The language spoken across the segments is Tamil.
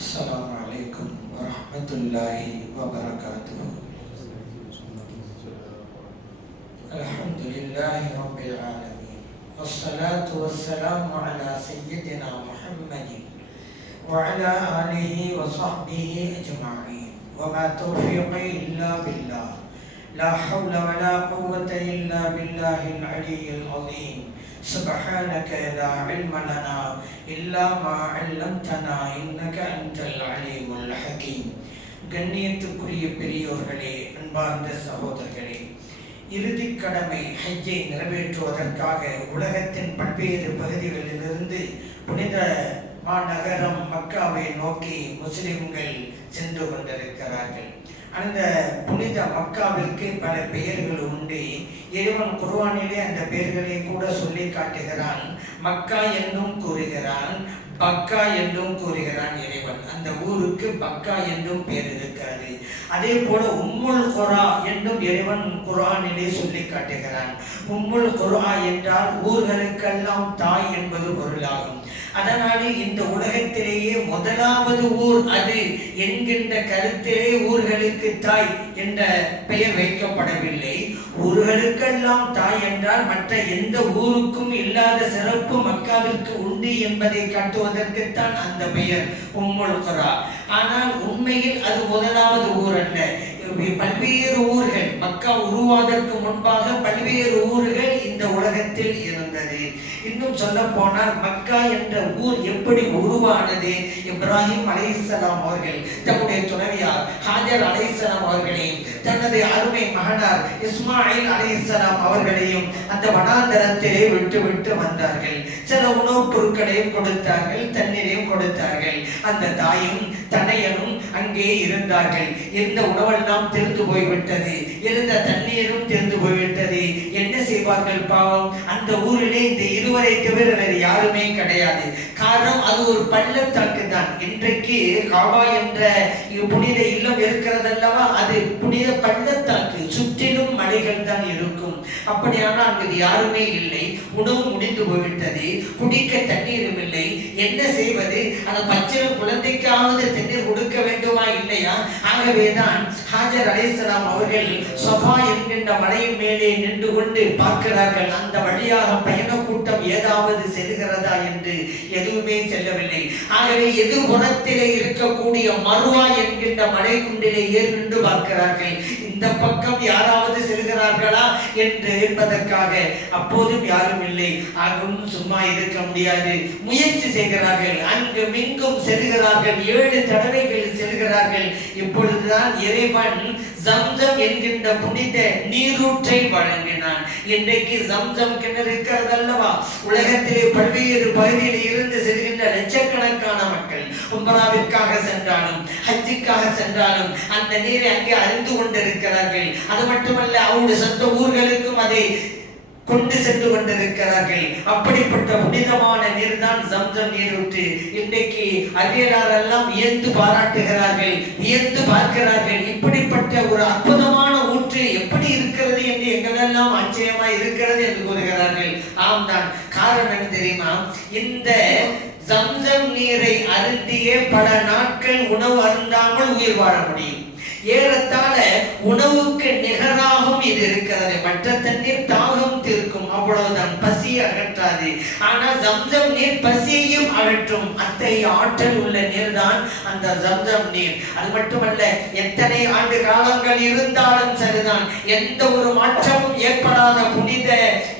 السلام عليكم ورحمة الله وبركاته. الحمد لله رب العالمين، والصلاة والسلام على سيدنا محمد وعلى آله وصحبه أجمعين، وما توفيقي إلا بالله، لا حول ولا قوة إلا بالله العلي العظيم. سبحانك لا علم لنا إلا ما علمتنا إنك أنت العليم الحكيم. கண்ணியத்துக்குரிய பெரியோர்களே, அன்பார்ந்த சகோதரர்களே, இறுதி கடமை ஹஜ்ஜை நிறைவேற்றுவதற்காக உலகத்தின் பல்வேறு பகுதிகளிலிருந்து புனித மாநகரம் மக்காவை நோக்கி முஸ்லிம்கள் சென்று கொண்டிருக்கிறார்கள். அந்த புனித மக்காவிற்கு பல பெயர்கள் உண்டு. இறைவன் குர்ஆனிலே அந்த பெயர்களை கூட சொல்லி காட்டுகிறான். மக்கா என்றும் கூறுகிறான், பக்கா என்றும் கூறுகிறான். இறைவன் அந்த ஊருக்கு பக்கா என்றும் பெயர் இருக்கிறது. அதே போல உம்முல் குரா என்றும் இறைவன் குர்ஆனிலே சொல்லி காட்டுகிறான். உம்முல் குரா என்றால் ஊர்களுக்கெல்லாம் தாய் என்பது பொருளாகும். அதனாலே இந்த உலகத்திலேயே முதலாவது ஊர் அது என்கின்ற கருத்திலே ஊர்களுக்கு தாய் என்ற பெயர் வைக்கப்படவில்லை. ஊர்களுக்கெல்லாம் தாய் என்றால் மற்ற எந்த ஊருக்கும் இல்லாத சிறப்பு மக்காவிற்கு உண்டு என்பதை காட்டுவதற்குத்தான் அந்த பெயர் உம்முல் குரா. ஆனால் உண்மையில் அது முதலாவது ஊர் அல்ல. பல்வேறு ஊர்கள், மக்கா உருவாவதற்கு முன்பாக பல்வேறு ஊர்கள் இந்த உலகத்தில் இருந்தது. இன்னும் சொல்ல போனால் மக்கா என்ற ஊர் எப்படி உருவானது? இப்ராஹிம் அலைஹிஸ்ஸலாம் அவர்கள் தன்னுடைய துணைவியார் ஹாஜர் அலைஹிஸ்ஸலாம் அவர்களையும் தனது அருமை மகனார் இஸ்மாயில் அலைஹிஸ்ஸலாம் அவர்களையும் அந்த வனாந்தரத்திலே விட்டு வந்தார்கள். சில உணவுப் பொருட்களையும் கொடுத்தார்கள், தண்ணீரையும் கொடுத்தார்கள். அந்த தாயும் தனையனும் அங்கே இருந்தார்கள். இருந்த உணவெல்லாம் தெரிந்து போய்விட்டது, இருந்த தண்ணீரும் தெரிந்து போய்விட்டது. என்ன செய்வார்கள்? பாவம், அந்த ஊரிலே இந்த இருவரை தவிர வேறு யாருமே கிடையாது. காரணம், அது ஒரு பள்ளத்தாக்கு தான். இன்றைக்கு காபா என்ற புனித இல்லம் இருக்கிறதல்லவா, அது புனித பள்ளத்தாக்கு, சுற்றிலும் மலைகள் தான் இருக்கும். அப்படியானால் அங்கு யாருமே இல்லை. உணவு முடிந்து போய்விட்டது, குடிக்க தண்ணீரும் இல்லை. என்ன செய்வது? அந்த பச்சில குழந்தைக்காவது தண்ணீர் கொடுக்க வேண்டுமா இல்லையா? ஆகவேதான் ஹாஜர் அலைஹிஸ்ஸலாம் அவர்கள் சஃபா என்கின்ற மலையின் மேலே நின்று கொண்டு பார்க்கிறார்கள். அந்த வழியாக பயண கூட்டம் ஏதாவது செல்கிறதா என்று எதுவுமே செல்லவில்லை. ஆகவே எதிர்புறத்திலே இருக்கக்கூடிய மருவா என்கின்ற மலை குண்டிலே ஏறி நின்று பார்க்கிறார்கள். இந்த பக்கம் யாராவது செல்கிறார்களா என்று என்பதற்காக. அப்போதும் யாரும் இல்லை. ஆகும் சும்மா இருக்க முடியாது, முயற்சி செய்கிறார்கள். அங்கும் இங்கும் செல்கிறார்கள். 7 தடவைகள் செல்கிறார்கள். இப்பொழுதுதான் இறைவன் ஜம்சம் என்கின்ற புனித நீரூற்றை வழங்கினான். இன்றைக்கு ஜம்சம் கிணறு இருக்கிறது அல்லவா, உலகத்திலே பல்வேறு பகுதியில் இருந்து செல்கின்ற லட்சக்கணக்கான மக்கள் உம்ராவிற்காக சென்றாலும் ஹஜ்ஜுக்காக சென்றாலும் அந்த நீரை அங்கே அறிந்து கொண்டிருக்கிறார்கள். அது மட்டுமல்ல, அவருடைய சொந்த ஊர்களுக்கும் அதை கொண்டு சென்று கொண்டிருக்கிறார்கள். அப்படிப்பட்ட புனிதமான நீர் தான் ஜம்சம் நீரூற்று. இன்றைக்கு அறிவியலாளர் எல்லாம் வியந்து பாராட்டுகிறார்கள், வியந்து பார்க்கிறார்கள். இப்படிப்பட்ட ஒரு அற்புதமான ஊற்று எப்படி இருக்கிறது என்று எங்களெல்லாம் ஆச்சரியமாய் இருக்கிறது என்று கூறுகிறார்கள். ஆம் தான். காரணம் என்ன தெரியுமா? இந்த ஜம்சம் நீரை அருந்திய பல நாட்கள் உணவு அருந்தாமல் உயிர் வாழ முடியும். ஏறத்தாழ உணவுக்கு நிகராகவும் இது இருக்கிறது. மற்ற தண்ணீர் தாகம் தீர்க்கும், அவ்வளவுதான், பசி அகற்றாது. ஆனால் ஜம்சம் நீர் பசியையும் அகற்றும். அத்தகைய ஆற்றல் உள்ள நீர் தான் அந்த ஜம்சம் நீர். அது மட்டுமல்ல, எத்தனை ஆண்டு காலங்கள் இருந்தாலும் சரிதான், எந்த ஒரு மாற்றமும் ஏற்படாத புனித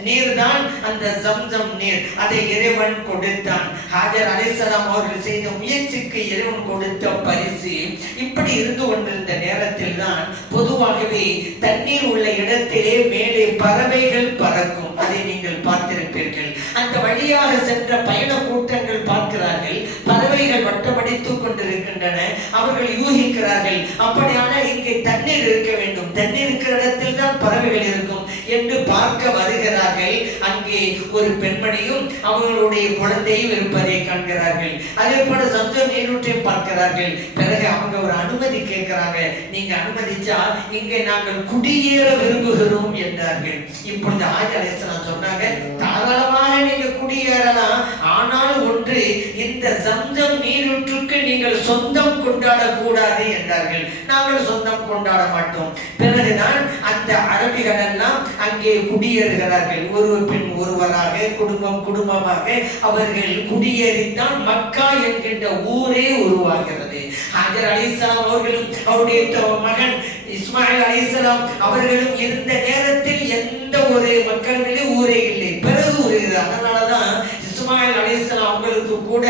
நீர் தான் அந்த ஜம்சம் நீர். அதை இறைவன் கொடுத்தான். ஹாஜர் அலைஹிஸ்ஸலாம் அவர்கள் செய்த முயற்சிக்கு இறைவன் கொடுத்த பரிசு. இப்படி இருந்து கொண்டிருந்த நேரத்தில் தான் பொதுவாகவே தண்ணீர் உள்ள இடத்திலே மேலே பறவைகள் பறக்கும். அதை நீங்கள் பார்த்திருப்பீர்கள். அந்த வழியாக சென்ற பயண கூட்டங்கள் பார்க்கிறார்கள். பறவைகள் வட்டமடித்துக் கொண்டிருக்கின்றன. அவர்கள் அவர்கள் யூகிக்கிறார்கள். அப்படியானால் இங்கே தண்ணீர் இருக்க வேண்டும், தண்ணீர் இருக்கிற இடத்தில் தான் பறவைகள் இருக்கும் என்று பார்க்க வருகிறார்கள். அங்கே ஒரு பெண்மணியும் அவர்களுடைய குழந்தையும் இருப்பதை காண்கிறார்கள். அதே போல சம்சம் நீரூற்றை பார்க்கிறார்கள். பிறகு அவங்க ஒரு அனுமதி கேட்கிறாங்க. நீங்க அனுமதிச்சா இங்கே நாங்கள் குடியேற விரும்புகிறோம் என்றார்கள். இப்பொழுது ஆஜ் அலைஹிஸ்ஸலாம் சொன்னாங்க, தாராளமாக நீங்க குடியேறலாம், ஆனால் ஒன்று, இந்த சம்சம் நீரூற்றுக்கு நீங்கள் சொந்தம் கொண்டாட கூடாது என்றார்கள். நாங்கள் சொந்தம் கொண்டாட மாட்டோம். பிறகுதான் அந்த அரபிகள் எல்லாம் அங்கே குடியேறுகிறார்கள். ஒரு பின் ஒருவராக, குடும்பம் குடும்பமாக அவர்கள் குடியேறித்தான் மக்கா என்கின்ற ஊரே உருவாகிறது. ஹஜர் அலைஹிஸ்ஸலாம் அவர்களும் அவருடைய மகன் இஸ்மாயில் அலைஹிஸ்ஸலாம் அவர்களும் இருந்த நேரத்தில் எந்த ஒரு மக்களிலே ஊரே இல்லை, பிறகு உருகிறது. அதனாலதான் இஸ்மாயில் அலைஹிஸ்ஸலாம் அவங்களுக்கு கூட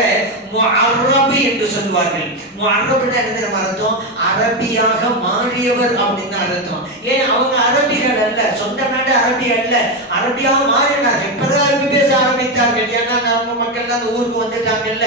முஅர்ரபி என்று சொல்வார்கள். முஅர்ரப்னா என்ன அர்த்தம்? அரபியாக மாறியவர் அப்படின்னு அர்த்தம். ஏன் அவங்க அரபிகள் அல்ல, சொந்த நாடு அரபி அல்ல, அரபியாக மாறினார்கள், பிறகு அரபி பேச ஆரம்பித்தார்கள். ஏன்னா நம்ம மக்கள் அந்த ஊருக்கு வந்துட்டாங்கல்ல.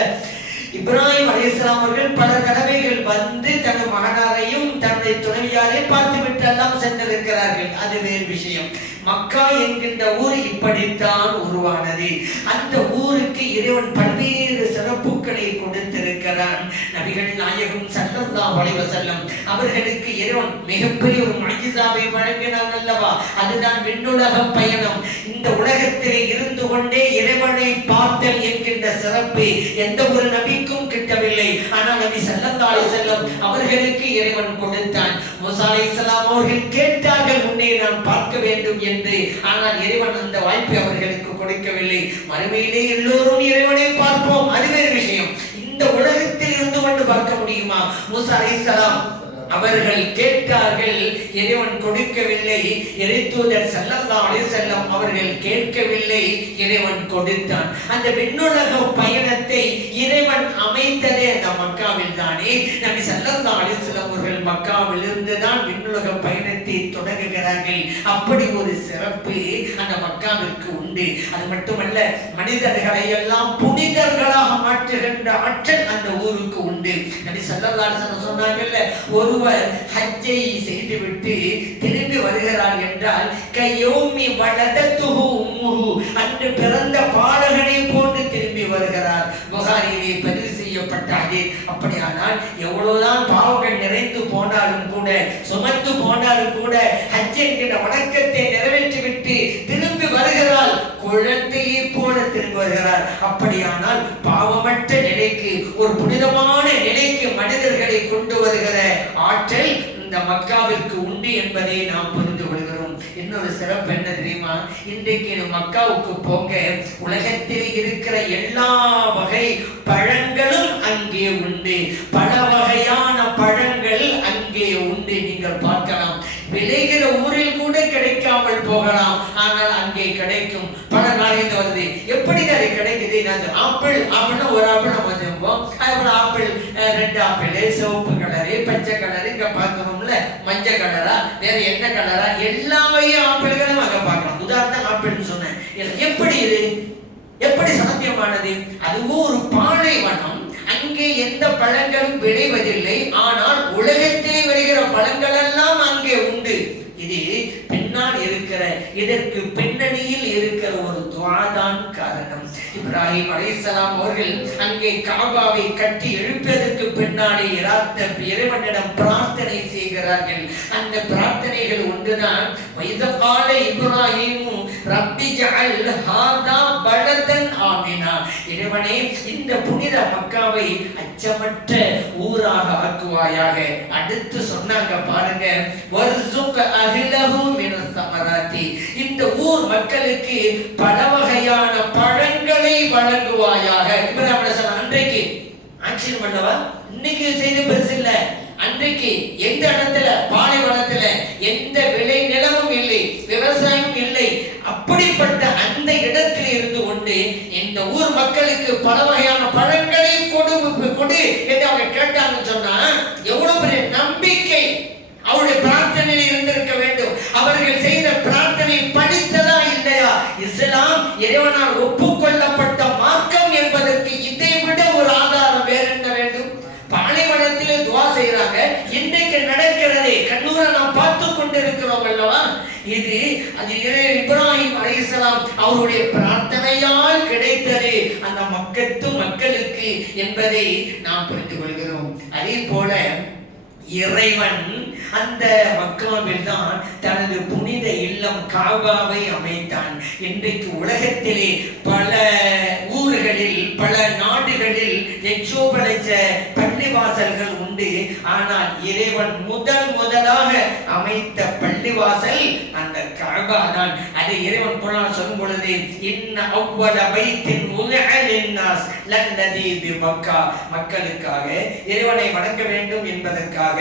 இப்ராஹிம் அலைஹிஸ்ஸலாம் அவர்கள் பல தடவைகள் வந்து தன் மகனாரையும் தன்னுடைய துணைவியாரையும் பார்த்துவிட்டு எல்லாம் சென்றிருக்கிறார்கள். அது வேறு விஷயம். மக்கா என்கின்ற ஊர் இப்படித்தான் உருவானது. அந்த ஊருக்கு இறைவன் பல்வேறு சிறப்புகளை கொடுத்திருக்கிறான். நபிகள் நாயகம் ஸல்லல்லாஹு அலைஹி வஸல்லம் அவர்களுக்கு இறைவன் மிகப்பெரிய ஒரு முஅஜிஸாவை வழங்கினான் அல்லவா? அதுதான் விண்ணுலக பயணம். இந்த உலகத்திலே இருந்து கொண்டே இறைவனை பார்த்தல் என்கின்ற சிறப்பு எந்த ஒரு நபிக்கும் கிட்டவில்லை. ஆனால் நபி ஸல்லல்லாஹு அலைஹி வஸல்லம் அவர்களுக்கு இறைவன் கொடுத்தான். மூசா அலைஹிஸ்ஸலாம் அவர்கள் கேட்டார்கள், உன்னை நான் பார்க்க வேண்டும் என்று. ஆனால் இறைவன் அந்த வாய்ப்பை அவர்களுக்கு கொடுக்கவில்லை. மறுமையிலே எல்லோரும் இறைவனை பார்ப்போம், அது வேறு விஷயம். இந்த உலகத்தில் இருந்து கொண்டு பார்க்க முடியுமா? மூசா அலைஹிஸ்ஸலாம் அவர்கள் கேட்டார்கள், இறைவன் கொடுக்கவில்லை. இறைத்தூதர் ஸல்லல்லாஹு அலைஹி வஸல்லம் அவர்கள் கேட்கவில்லை, இறைவன் கொடுத்தான். அந்த விண்ணுலக பயணத்தை இறைவன் அமைத்ததே அந்த மக்காவில் தானே. நபி ஸல்லல்லாஹு அலைஹி வஸல்லம் அவர்கள் மக்காவில் இருந்து தான் விண்ணுலக பயணத்தை தொடங்குகிறார்கள். அப்படி ஒரு சிறப்பு அந்த மக்காவிற்கு உண்டு. அது மட்டுமல்ல, மனிதர்களை எல்லாம் புனிதர்களாக மாற்றுகின்ற ஆற்றல் அந்த ஊருக்கு உண்டு. நபி ஸல்லல்லாஹு அலைஹி வஸல்லம் சொன்னாங்கல்ல, ஒருவர் ஹஜ்ஜை செய்துவிட்டு திரும்பி வருகிறார் என்றால் கையோமி வலதத்துஹு உம்முஹு, அன்று பிறந்த பாலகனை போன்று திரும்பி வருகிறார். புகாரியிலே பதிவு செய்யப்பட்ட ஹதீஸ். அப்படியானால் எவ்வளவுதான் பாவங்கள் நிறைந்து போனாலும் கூட, சுமந்து போனாலும் கூட, ஹஜ் என்கிற வணக்கத்தை நிறைவேற்றிவிட்டு திரும்பி வருகிறார், குழந்தையை போல திரும்பி வருகிறார். அப்படியானால் பாவமற்ற நிலைக்கு, ஒரு புனிதமான நிலைக்கு மனிதர்களை கொண்டு வருகிற ஆற்றல் இந்த மக்காவிற்கு உண்டு என்பதை நாம் புரிந்து கொள்கிறோம். இன்னொரு சிறப்பு என்ன தெரியுமா? இன்றைக்கு மக்காவுக்கு போங்க, உலகத்தில் இருக்கிற எல்லா வகை பழங்களும் அங்கே உண்டு. பல வகையான பழங்கள் அங்கே உண்டு. நீங்கள் பார்க்கலாம், விளைகிற ஊரில் கூட கிடைக்காமல் போகலாம், ஆனால் அங்கே கிடைக்கும். பல நாளைக்கு வருது. எப்படி அது கிடைக்குது? ஆப்பிள் ஆப்பிள்னா ஒரு ஆப்பிள் நம்ம வச்சுப்போம். அதுக்கப்புறம் ஆப்பிள், ரெட் ஆப்பிள், சிவப்பு கலரு, பச்சை கலரு, இங்க பார்க்கணும்ல மஞ்சள் கலரா, வேற என்ன கலரா, எல்லா வகையும் ஆப்பிள்களும் அங்க பார்க்கலாம். உதாரணம் ஆப்பிள்னு சொன்னேன். எப்படி இது எப்படி சாத்தியமானது? அதுவும் ஒரு பாலைவனம், அங்கே எந்த பழங்களும் விளைவதில்லை, ஆனால் உலகத்திலே வருகிற பழங்கள் எல்லாம் அங்கே உண்டு. இது பின்னால் இருக்கிற, இதற்கு பின்னணியில் இருக்கிற ஒரு துஆதான் காரணம். இப்ராஹிம் அலைஹிஸ்ஸலாம் அவர்கள் அங்கே காபாவை கட்டி எழுப்பதற்கு பின்னாலே இறைவனிடம் பிரார்த்தனை செய்கிறார்கள். அந்த பிரார்த்தனைகள் ஒன்றுதான், வைதகால இப்ராஹிம் ரப்பி ஜஅல் ஹாதா பலதன் ஆமினா, இறைவனே இந்த புனித மக்காவை அச்சமற்ற ஊராக ஆக்குவாயாக. அடுத்து சொன்னாங்க பாருங்க, வர்சுக் அஹ்லஹு மினஸ் ஸமராத்தி, இந்த ஊர் மக்களுக்கு பல வகையான பழங்களை வழங்குவாயாக. இப்ராஹிம் அலைஹிஸ்ஸலாம் அன்றைக்கு ஆச்சரியம் அல்லவா? இன்னைக்கு செய்த பெருசு இல்ல. அன்றைக்கு எந்த இடத்துல, பாலைவனத்துல எந்த விளை நிலமும் இல்லை, விவசாயம் இல்லை. அப்படிப்பட்ட அந்த இடத்தில் இருந்து கொண்டு இந்த ஊர் மக்களுக்கு பல வகையான பழங்களை கொடு என்று அவங்க கேட்டாங்கன்னு சொன்னா எவ்வளவு பெரிய நம்பிக்கை அவருடைய பிரார்த்தனையில் இருந்திருக்க வேண்டும். அவர்கள் செய்த பிரார்த்தனை படித்ததா இல்லையா? இஸ்லாம் இறைவனால் ஒப்புக்கொள்ளப்பட்ட மார்க்கம் என்பதற்கு இதை விட ஒரு ஆதாரம் வேற என்ன வேண்டும்? பாலைவனத்திலே துஆ செய்ய கொண்டிருக்கிறோம் அல்லவா, இது அது இப்ராஹிம் அலைஹிஸ்ஸலாம் அவருடைய பிரார்த்தனையால் கிடைத்தது அந்த மக்கத்து மக்களுக்கு என்பதை நாம் புரிந்து கொள்கிறோம். அதே போல இறைவன் அந்த மக்காவில் தான் தனது புனித இல்லம் காபாவை அமைத்தான். இன்றைக்கு உலகத்திலே பல ஊர்களில் பல நாடுகளில் லட்சோபலட்ச பள்ளிவாசல்கள் உண்டு. ஆனால் இறைவன் முதலாக அமைத்த பள்ளிவாசல் அந்த காபா தான். அதை இறைவன் குர்ஆன் சொல்லும் பொழுது இன்ன அவ்வல பைத்தின் உதிஅ லின்னாஸ் லல்லதி பிமக்கா, மக்களுக்காக இறைவனை வணங்க வேண்டும் என்பதற்காக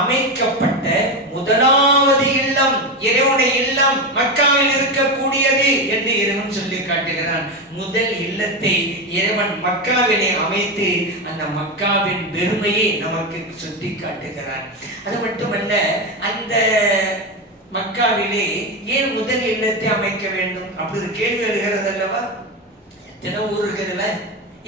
அமைக்கப்பட்ட முதலாவது இல்லம் இறைவனுடைய இல்லம் மக்காவில் இருக்கக்கூடியது என்று இறைவன் சொல்லி காட்டுகிறான். முதல் இல்லத்தை இறைவன் மக்காவிலே அமைத்து அந்த மக்காவின் பெருமையை நமக்கு சுட்டி காட்டுகிறான். அது மட்டுமல்ல, அந்த மக்காவிலே ஏன் முதல் இல்லத்தை அமைக்க வேண்டும் அப்படி ஒரு கேள்வி எழுகிறது அல்லவா. எத்தனை ஊர் இருக்குதுல்ல,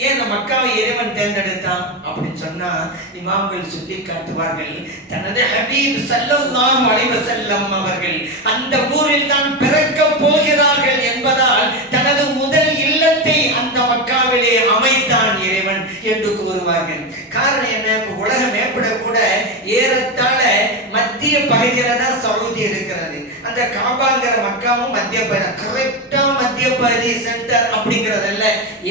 ஏன் அந்த மக்காவை இறைவன் தேர்ந்தெடுத்தான் அப்படின்னு சொன்னா இமாம்கள் சொல்லி காட்டுவார்கள், தனது ஹபீப் ஸல்லல்லாஹு அலைஹி வஸல்லம் அவர்கள் அந்த ஊரில் தான் பிறக்க போகிறார்கள் என்பதால் தனது முதல் இல்லத்தை அந்த மக்காவிலே அமைத்தான் இறைவன் என்று கூறுவார்கள். காரணம் என்ன, உலக மேற்பட கூட ஏறத்தாழ மத்திய பகுதியில தான் சவுதி இருக்கிறது. அந்த காபாங்கிற மக்காவும் மத்திய பகுதி, கரெக்டா மத்திய பகுதி சென்டர் அப்படிங்கறதல்ல,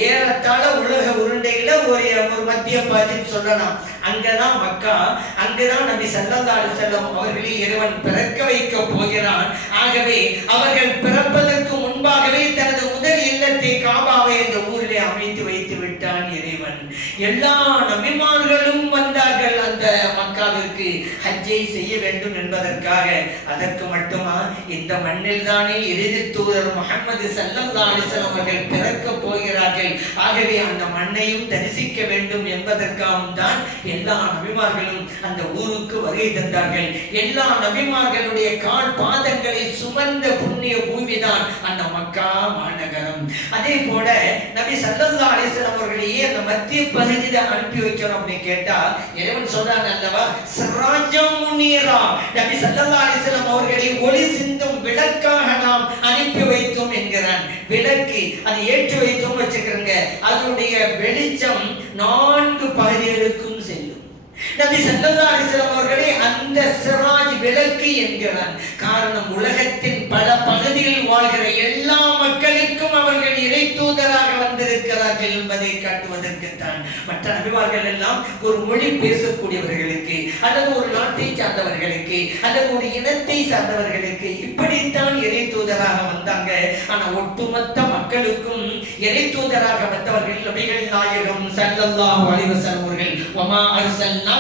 ஏறத்தாழ உலக உருண்டையில ஒரு மத்திய பகுதின்னு சொல்லலாம். அங்கதான் மக்கா, அங்கதான் நபி ஸல்லல்லாஹு அலைஹி வஸல்லம் அவர்களை இறைவன் பிறக்க வைக்க போகிறான். ஆகவே அவர்கள் பிறப்பதற்கு முன்பாகவே தனது முதல் இல்லத்தை காபாவை இந்த ஊரிலே அமைத்து வைத்து விட்டான் இறைவன். எல்லா நபிமார்களும் வந்தார்கள் அந்த மக்காவிற்கு ஹஜ்ஜை செய்ய வேண்டும் என்பதற்காக. அதற்கு மட்டுமா, இந்த மண்ணில் தானே இறுதி தூதர் முஹம்மது ஸல்லல்லாஹு அலைஹி வஸல்லம் அவர்கள் பிறக்க போகிறார்கள். ஆகவே அந்த மண்ணையும் தரிசிக்க வேண்டும் என்பதற்காக தான் எல்லா நபிமார்களும் அந்த ஊருக்கு வருகை தந்தார்கள். எல்லா நபிமார்களுடைய கால் பாதங்களை சுமந்த புண்ணிய பூமிதான் அந்த மக்கா மாநகரம். அதே போல நபி ஸல்லல்லாஹு அலைஹி வஸல்லம் அவர்களையே அந்த மத்திய பகுதியில அனுப்பி வைக்கணும் அப்படின்னு கேட்டா இறைவன் சொல்றாங்க அல்லவா, சிராஜம் முனீரா, நபி ஸல்லல்லாஹு அலைஹி வஸல்லம் அவர்களை ஒளி சிந்தும் விளக்காக நாம் அனுப்பி வைத்தோம் என்கிறான். விளக்கு அது ஏற்றி வைத்தோம் வச்சுக்கிறங்க, அதனுடைய வெளிச்சம் 4 பகுதிகளுக்கும் செல்லும். நபி ஸல்லல்லாஹு அலைஹி வஸல்லம் அவர்களே அந்த சிராஜ் விளக்கு என்கிறான். காரணம், உலகத்தின் பல பகுதிகளில் வாழ்கிற எல்லா மக்களுக்கும் அவர்கள் இறை தூதராக வந்திருக்கிறார்கள் என்பதை காட்டுவதற்குத்தான். மற்ற நபிமார்கள் எல்லாம் ஒரு மொழி பேசக்கூடியவர்களுக்கு அல்லது ஒரு நாட்டை சார்ந்தவர்களுக்கு அல்லது ஒரு இனத்தை சார்ந்தவர்களுக்கு இப்படித்தான் இறை தூதராக வந்தாங்க. ஆனா ஒட்டுமொத்த மக்களுக்கும் இறை தூதராக வந்தவர்கள் நபிகள் நாயகம் ஸல்லல்லாஹு அலைஹி வஸல்லம் அவர்கள். வமா அர்ஸல்னாக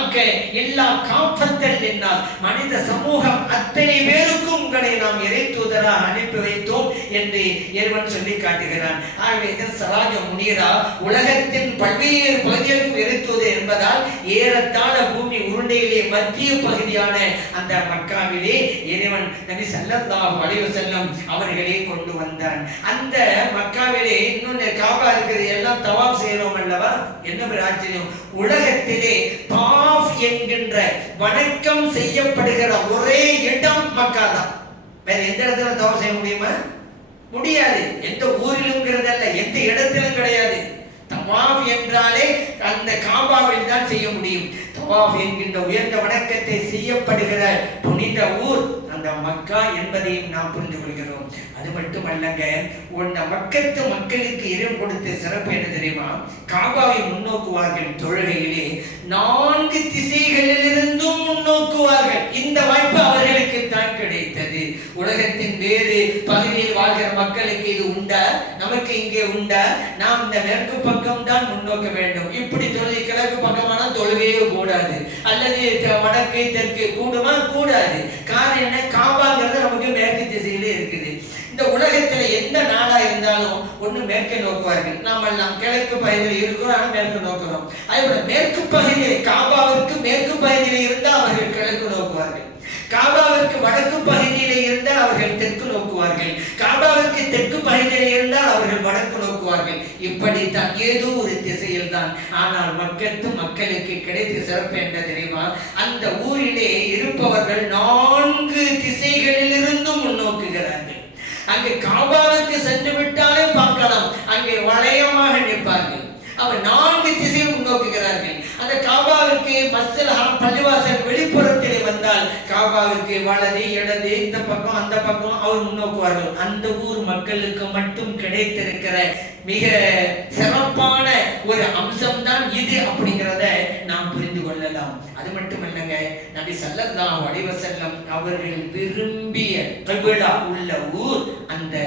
இல்லா காஃபத்தல் லின்னாஸ், மனித சமூகம் அத்தனை பேருக்கும் உங்களை நாம் இறை தூதராக அனுப்பி வைத்தோம் என்று இறைவன் சொல்லி காட்டுகிறான். ஆகவே சராஜ முனீரா, உலகத்தின் பல்வேறு பகுதிகளுக்கும் இறை தூதர் என்பதால் ஏறத்தாழ பூமி உருண்டையிலே மத்திய பகுதியான அந்த மக்காவிலே இறைவன் நபி ஸல்லல்லாஹு அலைஹி வஸல்லம் அவர்களே கொண்டு வந்தான். அந்த மக்காவிலே இன்னொன்று காபா இருக்குது, எல்லாம் தவாப் செய்யறோம் அல்லவா. என்ன ஒரு ஆச்சரியம், உலகத்திலே தாஃப் என்கின்ற வணக்கம் செய்யப்படுகிற ஒரே இடம் மக்கா தான். வேற எந்த இடத்துல தவாப் செய்ய முடியுமா? முடியாது. எந்த ஊரிலும்ங்கிறதல்ல, எந்த இடத்திலும் கிடையாது. தவாஃப் என்றாலே அந்த காபாவில் தான் செய்ய முடியும். தவாஃப் என்கின்ற உயர்ந்த வணக்கத்தை செய்யப்படுகிற புனித ஊர் அந்த மக்கா என்பதையும் நாம் புரிந்து கொள்கிறோம். அது மட்டுமல்லங்க, உன்ன மக்கத்து மக்களுக்கு இறைவன் கொடுத்த சிறப்பு என்ன தெரியுமா? காபாவை முன்னோக்குவார்கள் தொழுகையிலே, 4 திசைகளிலிருந்தும் முன்னோக்குவார்கள். இந்த வாய்ப்பு அவர்களுக்கு தான் கிடைத்தது. உலகத்தின் வேறு பகுதியில் வாழ்கிற மக்களுக்கு இது உண்டா? நமக்கு இங்கே உண்டா? நாம் இந்த மேற்கு பக்கம் தான் முன்னோக்க வேண்டும். இப்படி தொழுகை கிழக்கு பக்கமான தொழுகையே கூடாது, அல்லது வடக்கு தெற்கு கூடுமா? கூடாது. காரணம் என்ன? காபாங்கிறது நமக்கு மேற்கு திசையிலே இருக்குது. இந்த உலகத்துல எந்த நாடா இருந்தாலும் ஒண்ணு மேற்கை நோக்குவார்கள். நாம் எல்லாம் கிழக்கு பகுதியில் இருக்கிறோம், ஆனால் மேற்கு நோக்கிறோம். அதே போல மேற்கு பகுதியில் காபாவிற்கு மேற்கு பகுதியில் இருந்தால் அவர்கள் கிழக்கு நோக்குவார்கள், காபாவிற்கு வடக்கு பகுதியிலே இருந்தால் அவர்கள் தெற்கு நோக்குவார்கள், காபாவிற்கு தெற்கு பகுதியிலே இருந்தால் அவர்கள் வடக்கு நோக்குவார்கள். முன்னோக்குவார்கள். இப்படித்தான் ஏதோ ஒரு திசையில் தான். ஆனால் மக்களுக்கு கிடைத்த சிறப்பு என்ன தெரியுமா? அந்த ஊரிலே இருப்பவர்கள் 4 திசைகளிலிருந்தும் முன்னோக்குகிறார்கள். அங்கே காபாவுக்கு சென்று விட்டாலே பார்க்கலாம், அங்கே வளையமாக நிற்பார்கள். அவர் 4 திசையும் முன்னோக்குகிறார்கள். அந்த காபாவுக்கு மஸ்ஜிதுல் ஹரம் பள்ளிவாசல் வெளிப்புறத்திலே வந்தால் காபாவுக்கு வலது இடது இந்த பக்கம் அந்த பக்கம் அவர் முன்னோக்குவார்கள். அந்த ஊர் மக்களுக்கு மட்டும் கிடைத்திருக்கிற மிக சிறப்பான ஒரு அம்சம் தான் இது அப்படிங்கிறத நாம் புரிந்து கொள்ளலாம். அது மட்டுமல்லங்க, நபி ஸல்லல்லாஹு அலைஹி வஸல்லம் அவர்கள் விரும்பிய கிப்லா உள்ள ஊர் அந்த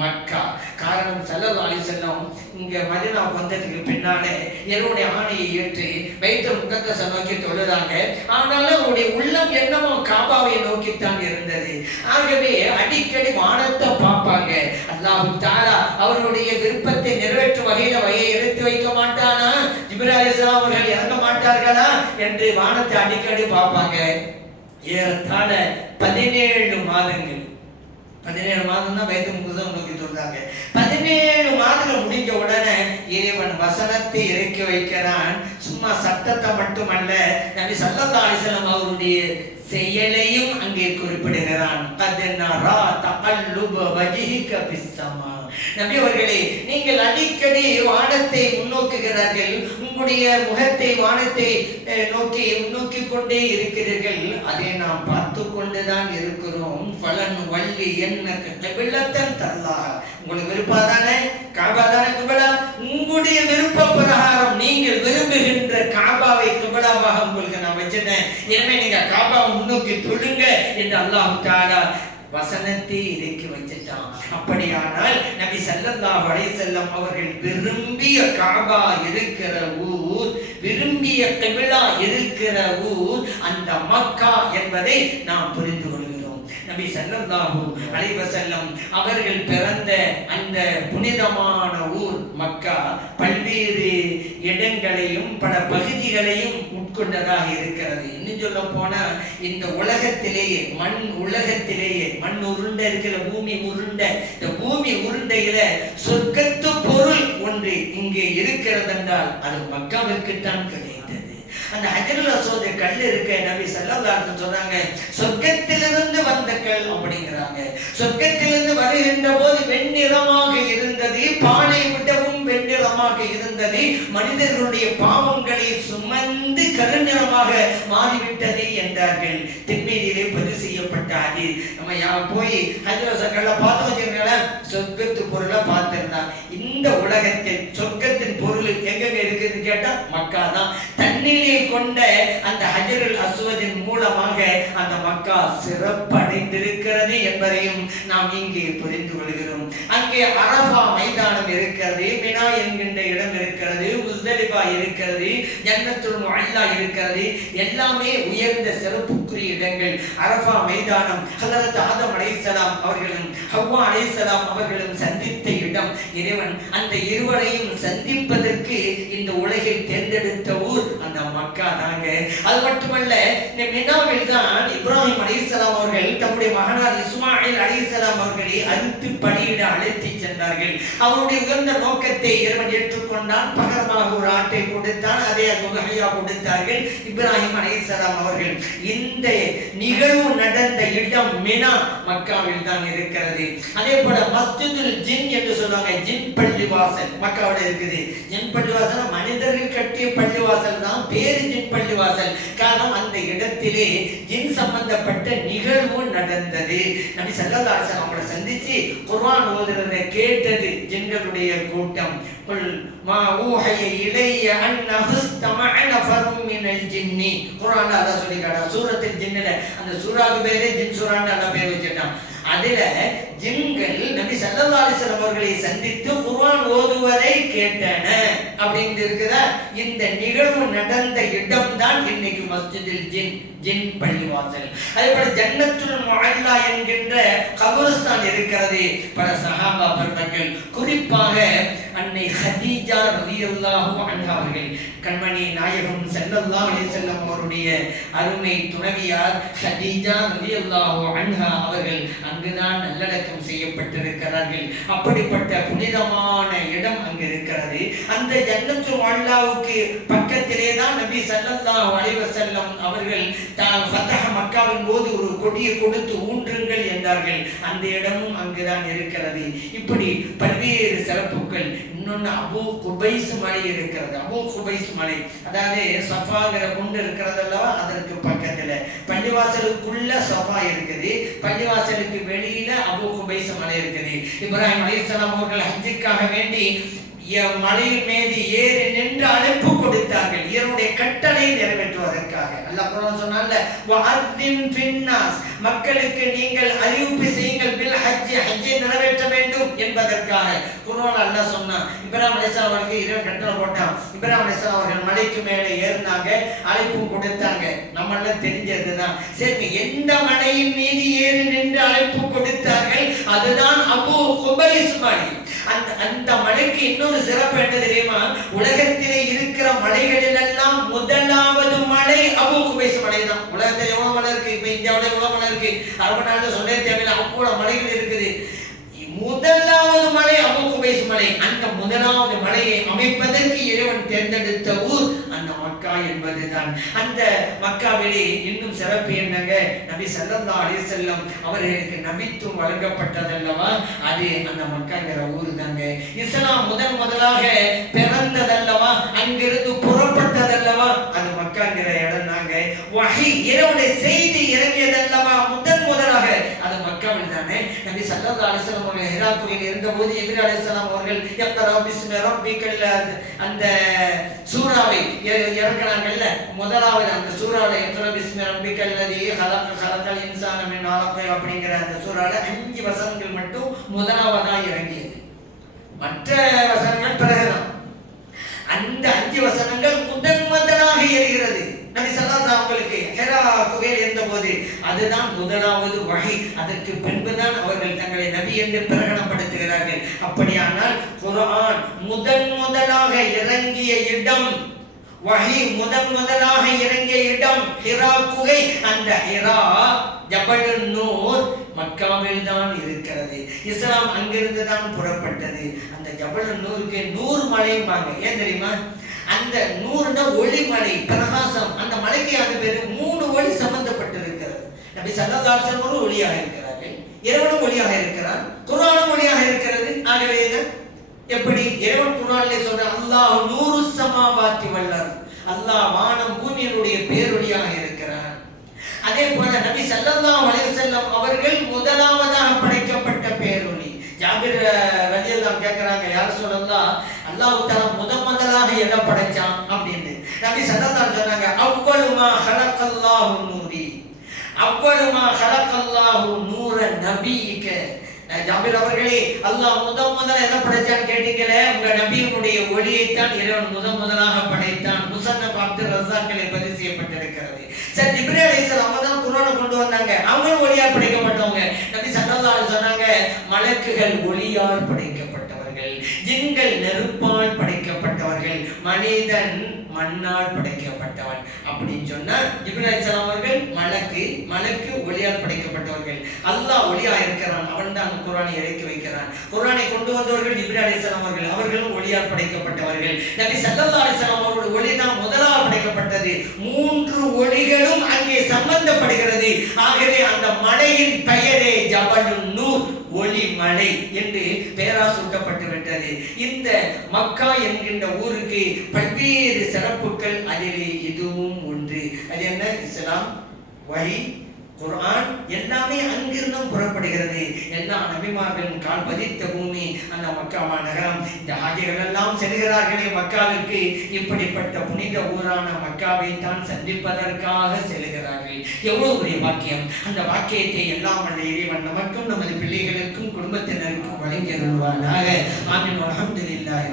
மக்கா. காரணம், ஸல்லல்லாஹு அலைஹி வஸல்லம் இங்க மதீனா வந்ததுக்கு பின்னாலே என்னுடைய ஆணையை ஏற்று பைத்துல் முகத்தஸை நோக்கி தொழுதாங்க. ஆனாலும் அவருடைய உள்ளம் என்னமோ காபாவை நோக்கித்தான் இருந்தது. ஆகவே அடிக்கடி வானத்தை பார்ப்பாங்க. அல்லாஹ் தஆலா அவருடைய விருப்பத்தை நிறைவேற்றும் வகையில வகையை எடுத்து வைக்க மாட்டானா, ஜிப்ரீல் அலைஹிஸ்ஸலாம் அவர்கள் இறங்க மாட்டார்களா என்று வானத்தை அடிக்கடி பார்ப்பாங்க. ஏறத்தாழ 17 மாதங்கள் 17 மாதம் தான் பைத்துல் முகத்தஸை நோக்கி தொழுதாங்க. 17 மாதங்கள் முடிஞ்ச உடனே இறைவன் வசனத்தை இறக்கி வைக்கிறான். சும்மா சட்டத்தை மட்டுமல்ல, நபி ஸல்லல்லாஹு அலைஹி வஸல்லம் அவருடைய செயலையும் அங்கே குறிப்பிடுகிறான். கதனரா தகல்லுப வஜ்ஹிக பிஸ்ஸமா. நபி அவர்களே, நீங்கள் அடிக்கடி வானத்தை முன்னோக்குகிறார்கள், உங்களுடைய முகத்தை வானத்தை நோக்கி முன்னோக்கி கொண்டே இருக்கிறீர்கள். அதை நாம் பார்த்து கொண்டுதான் இருக்கிறோம். பலன் வள்ளி என்ன கிபிலத்தன் தல்லா. உங்களுக்கு விருப்பதானே காபா தானே கிபிலா? உங்களுடைய விருப்ப பிரகாரம் நீங்கள் விரும்புகின்ற காபாவை கிபிலாவாக உங்களுக்கு நான் வச்சிட்டேன். எனவே நீங்க காபாவை முன்னோக்கி தொழுங்க என்று அல்லாஹ் தஆலா வசனத்தை இறக்கி வச்சிட்டான். அப்படியானால் நபி ஸல்லல்லாஹு அலைஹி வஸல்லம் அவர்கள் விரும்பிய காபா இருக்கிற ஊர், விரும்பிய கிப்லா இருக்கிற ஊர் அந்த மக்கா என்பதை நாம் புரிந்து கொள்கிறோம். நபி ஸல்லல்லாஹு அலைஹி வஸல்லம் அவர்கள் பிறந்த அந்த புனிதமான ஊர் மக்கா பல்வேறு இடங்களையும் பல பகுதிகளையும் உட்கொண்டதாக இருக்கிறது. இன்னும் சொல்ல போனா இந்த உலகத்திலேயே மண் உருண்டை இருக்கிற பூமி உருண்டை, இந்த பூமி உருண்டையில சொர்க்கத்து பொருள் ஒன்று இங்கே இருக்கிறது என்றால் அது மக்காவிற்குத்தான் கிடைத்தது. அந்த ஹஜ்ருல் அஸ்வத் கல் இருக்க நபி ஸல்லல்லாஹு அலைஹி வஸல்லம் சொன்னாங்க, சொர்க்கத்திலிருந்து வந்த கல் அப்படிங்கிறாங்க. சொர்க்கத்திலிருந்து வருகின்ற போது வெண்ணிறமாக இருந்தது, பாலை விடவும் வெண்ணிறமாக இருந்தது. மனிதர்களுடைய பாவங்களை சுமந்து கருநிறமாக மாறிவிட்டது என்றார்கள். திர்மிதியிலே பதிவு செய்யப்பட்ட ஹதீஸ். நம்ம போய் ஹஜ்ருல் அஸ்வத் கல்ல பார்த்து வச்சிருக்கீங்களா? சொர்க்கத்து பொருளை பார்த்திருந்தா. இந்த உலகத்தில் சொர்க்கத்தின் பொருள் எங்க இருக்குதுன்னு கேட்டா மக்கா தான். தண்ணீரை கொண்ட அந்த ஹஜ்ருல் அஸ்வதின் மூலமாக அந்த மக்கா சிறப்படைந்திருக்கிறது என்பதையும் நாம் இங்கே புரிந்து கொள்கிறோம். அங்கே அரஃபா மைதானம் இருக்கிறது, மினா என்கின்ற இடம் இருக்கிறது, முஸ்தலிஃபா இருக்கிறது, ஜன்னத்துல் முஅல்லா இருக்கிறது. எல்லாமே உயர்ந்த சிறப்புக்குரிய இடங்கள். அரஃபா மைதானம் ஹஜ்ரத் ஆதம் அலைஹிஸ்ஸலாம் அவர்களும் ஹவ்வா அலைஹிஸ்ஸலாம் அவர்களும் சந்தித்த இடம். இறைவன் அந்த இருவரையும் சந்திப்பதற்கு இந்த உலகில் தேர்ந்தெடுத்த ஊர் அந்த மக்கா தாங்க. அது மட்டுமல்ல, இந்த மினாவில் தான் இப்ராஹிம் அலைஹிஸ்ஸலாம் அவர்கள் தம்முடைய மகனார் இஸ்மாயில் அலைஹிஸ்ஸலாம் அவர்களை அறுத்து பலியிட அழைத்து சென்றார்கள். அவருடைய உயர்ந்த நோக்கத்தை இறைவன் ஏற்றுக்கொண்டான். பகரமாக ஒரு ஆட்டை கொடுத்தான், அதே உதகையா கொடுத்தார்கள் இப்ராஹிம் அலைஹிஸ்ஸலாம் அவர்கள். இந்த நிகழ்வு நடந்த இடம் மினா மக்காவில் தான் இருக்கிறது. அதே போல மஸ்ஜிதுல் ஜின் என்று சொல்லுவாங்க, ஜின் பள்ளிவாசல் மக்காவில் இருக்குது. ஜின் பள்ளிவாசல் மனிதர்கள் கட்டிய பள்ளிவாசல் தான், பேரு ஜின் பள்ளிவாசல். காரணம், அந்த இடத்திலே ஜின் சம்பந்தப்பட்ட நிகழ்வு நடந்தது. நபி ஸல்லல்லாஹு அலைஹி வஸல்லம் அவங்களை சந்திச்சு குர்ஆன் ஓதுறதை கேட்டது ஜின்களுடைய கூட்டம். குல் மா ஊஹிய இலைய அன்னஹு இஸ்தமஅ நஃபரும் மினல் ஜின்னி. குர்ஆன்ல அல்லாஹ் சொல்லிட்டான். சூரத்துல் ஜின்ல அந்த சூராவுக்கு பேரே ஜின் சூரான்னு அல்லாஹ் பேர் வச்சிட்டான். அதில ஜின்கள் நபி ஸல்லல்லாஹு அலைஹி வஸல்லம் அவர்களை சந்தித்து குர்ஆன் ஓதுவதை கேட்டன அப்படின்னு இருக்குதா. இந்த நிகழ்வு நடந்த இடம் தான் இன்னைக்கு மஸ்ஜிதுல் ஜின், ஜின் பள்ளிவாசல். அதேபோல ஜன்னத்துல் முஅல்லா என்கின்ற கபர்ஸ்தான் இருக்கிறது. பல சஹாபா பெருமக்கள், குறிப்பாக அன்னை ஹதீஜா ரலியல்லாஹு அன்ஹா அவர்கள், கண்மணி நாயகம் ஸல்லல்லாஹு அலைஹி வஸல்லம் அவருடைய அருமை துணைவியார் ஹதீஜா ரலியல்லாஹு அன்ஹா அவர்கள் அங்குதான் நல்லடக்கம் செய்யப்பட்டிருக்கிறார்கள். அப்படிப்பட்ட புனிதமான இடம் அங்கு இருக்கிறது. அந்த ஜன்னத்துல் அல்லாவுக்கு பக்கத்திலே தான் நபி ஸல்லல்லாஹு அலைஹி வஸல்லம் அவர்கள் ஃபத்ஹ் மக்காவின் போது ஒரு கொடியை கொடுத்து ஊன்றுங்கள் என்றார்கள். அந்த இடமும் அங்குதான் இருக்கிறது. இப்படி பல்வேறு சிறப்புகள். இன்னொன்று அபூ குபைஸ் மலை இருக்கிறது. அபூ குபைஸ் மலை, அதாவது சஃபாங்கிற குண்டு இருக்கிறது அல்லவா, அதற்கு பக்கத்துல பள்ளிவாசலுக்குள்ள சஃபா இருக்குது, பள்ளிவாசலுக்கு வெளியில அபூ குபைஸ் மலை இருக்குது. இப்ராஹிம் அலைஹிஸ்ஸலாம் அவர்கள் ஹஜ்ஜுக்காக வேண்டி மலையின் மீது ஏறி நின்று அழைப்பு கொடுத்தார்கள், இவருடைய கட்டளை நிறைவேற்றுவதற்காக. அல்லாஹ் குர்ஆன் சொன்னான்ல, வஅத்தின் ஃபின்னாஸ், மக்களுக்கு நீங்கள் அறிவிப்பு செய்யுங்கள், பில் ஹஜ், ஹஜ்ஜை நிறைவேற்ற வேண்டும் என்பதற்காக. குர்ஆன் அல்லாஹ் சொன்னான். இப்ராஹிம் அலைஹிஸ்ஸலாம் அவர்களுக்கு இறைவன் கட்டளை போட்டான். இப்ராஹிம் அலைஹிஸ்ஸலாம் அவர்கள் மலைக்கு மேலே ஏறினாங்க, அழைப்பு கொடுத்தாங்க. நம்ம எல்லாம் தெரிஞ்சதுதான். சரி, எந்த மலையின் மீது ஏறி நின்று அழைப்பு கொடுத்தார்கள்? அதுதான் அபூ குபைஸ் மலை. அந்த மலைக்கு இன்னொரு சிறப்பு என்ன தெரியுமா? உலகத்திலே இருக்கிற மலைகளில் எல்லாம் முதலாவது மலை அபூ குபைஸ் மலை தான். உலகத்தில் எவ்வளவு மலை இருக்கு? இப்ப இந்தியாவில எவ்வளவு மலை இருக்கு? அரபு நாட்டில் சொல்ல தேவையில்லை, அவ்வளவு மலைகள் இருக்குது. முதலாவது மலை அபூ குபைஸ் மலை. அந்த முதலாவது மலையை அமைப்பதற்கு இறைவன் தேர்ந்தெடுத்த ஊர் அந்த மக்கா என்பதுதான். அந்த மக்காவிலே இன்னும் சிறப்பு என்னங்க? நபி ஸல்லல்லாஹு அலைஹி வஸல்லம் அவர்களுக்கு நபித்துவம் வழங்கப்பட்டதல்லவா, அது அந்த மக்காங்கிற ஊர் தாங்க. இஸ்லாம் முதலாக பிறந்ததல்லவா, அங்கிருந்து புறப்பட்டதல்லவா, அது மக்காங்கிற இடம் தாங்க. வஹி, இறைவனுடைய செய்தி இறங்கியதல்லவா, முதலாக அது மக்காவில் தானே. நபி ஸல்லல்லாஹு அலைஹி வஸல்லம் அவர்கள் ஹிராக்குவில் இருந்தபோது ஜிப்ரீல் அலைஹிஸ்ஸலாம் அவர்கள் இக்ரா பிஸ்மி ரப்பிக்கல் அந்த சூராவை இறக்குனாங்கல்ல. முதலாவது அந்த சூராவை இக்ரா பிஸ்மி ரப்பிக்கல் லதீ ஹலக்கல் இன்சான மின் அலக் அப்படிங்கிற அந்த சூரால 5 வசனங்கள் மட்டும் முதலாவதா இறங்கியது. மற்ற வசனங்கள் பிறகுதான். அந்த 5 வசனங்கள் முதலாக ஏறுகிறது நபி ஸல்லல்லாஹு அவர்களுக்கு ஹிரா குகையில் இருந்தபோது. அதுதான் முதலாவது வஹி. அதற்கு பின்புதான் அவர்கள் தங்களை நபி என்று பிரகடனப்படுத்துகிறார்கள். அப்படியானால் குர்ஆன் முதலாக இறங்கிய இடம், வஹி முதலாக இறங்கிய இடம் ஹிரா குகை. அந்த ஹிரா ஜபலுன் நூர் மக்காவில் தான் இருக்கிறது. இஸ்லாம் அங்கிருந்து தான் புறப்பட்டது. அந்த ஜபலுன் நூருக்கு நூர் மலைம்பாங்க. ஏன் தெரியுமா? அந்த நூறுனா ஒளிமலை, பிரகாசம். அந்த மலைக்கு அது பேரு 3 ஒளி சம்பந்தப்பட்டிருக்கிறது. நபி ஸல்லல்லாஹு அலைஹி வஸல்லம் ஒளியாக இருக்கிறார்கள், இறைவனும் ஒளியாக இருக்கிறான், குர்ஆனும் ஒளியாக இருக்கிறது. ஆகவே எப்படி இறைவன் குர்ஆனிலே சொல்ற அல்லாஹ் நூருஸ் ஸமாவாத்தி வல் அர்த், அல்லாஹ் வானம் பூமியினுடைய பேரொளியாக இருக்கிறான். அதே போல நபி ஸல்லல்லாஹு அலைஹி வஸல்லம் அவர்கள் முதலாவதாக படைக்கப்பட்ட பேரொளி. ஜாபிர் ரலியல்லாஹு கேக்குறாங்க, யா ரசூலல்லாஹ், அல்லாஹ் தஆலா முதலாக எதை படைச்சான் அப்படின்னு. நபி ஸல்லல்லாஹு சொன்னாங்க, அவ்வளு மா ஹலக்கல்லாஹு நூரி, அவ்வளு மா ஹலக்கல்லாஹு நூர நபியிக. ஜாபிர் அவர்களே, அல்லாஹ் முதல்ல எதை படைச்சான்னு கேட்டீங்களே, உங்க நபியினுடைய ஒளியைத்தான் இறைவன் முதலாக படைத்தான். முஸன்னஃப் அப்துர் ரஸாக்கிலே பதிவு செய்யப்பட்டிருக்கிறது. சரி, ஜிப்ரீல் அலைஹிஸ்ஸலாம் தான் குர்ஆனை கொண்டு வந்தாங்க. அவங்களும் ஒளியால் படைக்கப்பட்டவங்க. நபி ஸல்லல்லாஹு அலைஹி சொன்னாங்க, மலக்குகள் ஒளியால் படைக்கப்பட்டவர்கள், ஜின்கள் நெருப்பால் படைக்கப்பட்டவர்கள், மனிதன் மண்ணால் படைக்கப்பட்டவன் அப்படின்னு சொன்னார். ஜிப்ரீல் அலைஹிஸ்ஸலாம் அவர்கள் மலக்கு ஒளியால் படைக்கப்பட்டவர்கள். அல்லாஹ் ஒளியா இருக்கிறான், அவன் தான் குர்ஆனை இறக்கி வைக்கிறான். குர்ஆனை கொண்டு வந்தவர்கள் ஜிப்ரீல் அலைஹிஸ்ஸலாம் அவர்கள், அவர்களும் ஒளியால் படைக்கப்பட்டவர்கள். நபி ஸல்லல்லாஹு அலைஹி வஸல்லம் அவர்களுடைய ஒளி தான் முதலாக படைக்கப்பட்டது. 3 ஒளிகளும் அங்கே சம்பந்தப்படுகிறது. ஆகவே அந்த மலையின் பெயரே ஜபலுன் நூர், ஒளி மலை என்று பெயரா சூட்டப்பட்டு விட்டது. இந்த மக்கா என்கின்ற ஊருக்கு பல்வேறு சிறப்புகள், அதிலே இதுவும் ஒன்று. அது என்ன? இஸ்லாம், வஹி, குர்ஆன் எல்லாமே அங்கிருந்தும் புறப்படுகிறது. எல்லா நபிமார்களும் கால் பதித்த பூமி அந்த மக்கா நகரம். இந்த ஹாஜிகள் எல்லாம் செல்கிறார்களே மக்காவிற்கு, இப்படிப்பட்ட புனித ஊரான மக்காவை தான் சந்திப்பதற்காக செல்கிறார்கள். எவ்வளவு பெரிய பாக்கியம்! அந்த பாக்கியத்தை எல்லாம் வல்ல இறைவன் நமக்கும் நமது பிள்ளைகளுக்கும் குடும்பத்தினருக்கும் வழங்கி அருள்வானாக. ஆமீன். அல்ஹம்துலில்லாஹி.